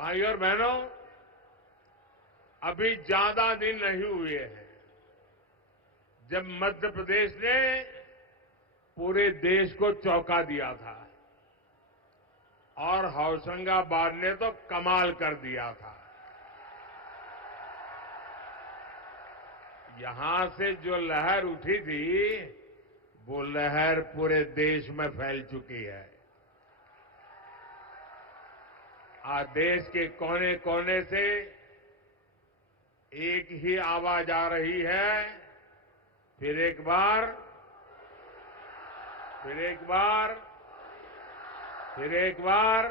भाई और बहनों, अभी ज्यादा दिन नहीं हुए हैं जब मध्य प्रदेश ने पूरे देश को चौंका दिया था और होशंगाबाद ने तो कमाल कर दिया था। यहां से जो लहर उठी थी वो लहर पूरे देश में फैल चुकी है। आज देश के कोने कोने से एक ही आवाज आ रही है, फिर एक बार, फिर एक बार, फिर एक बार।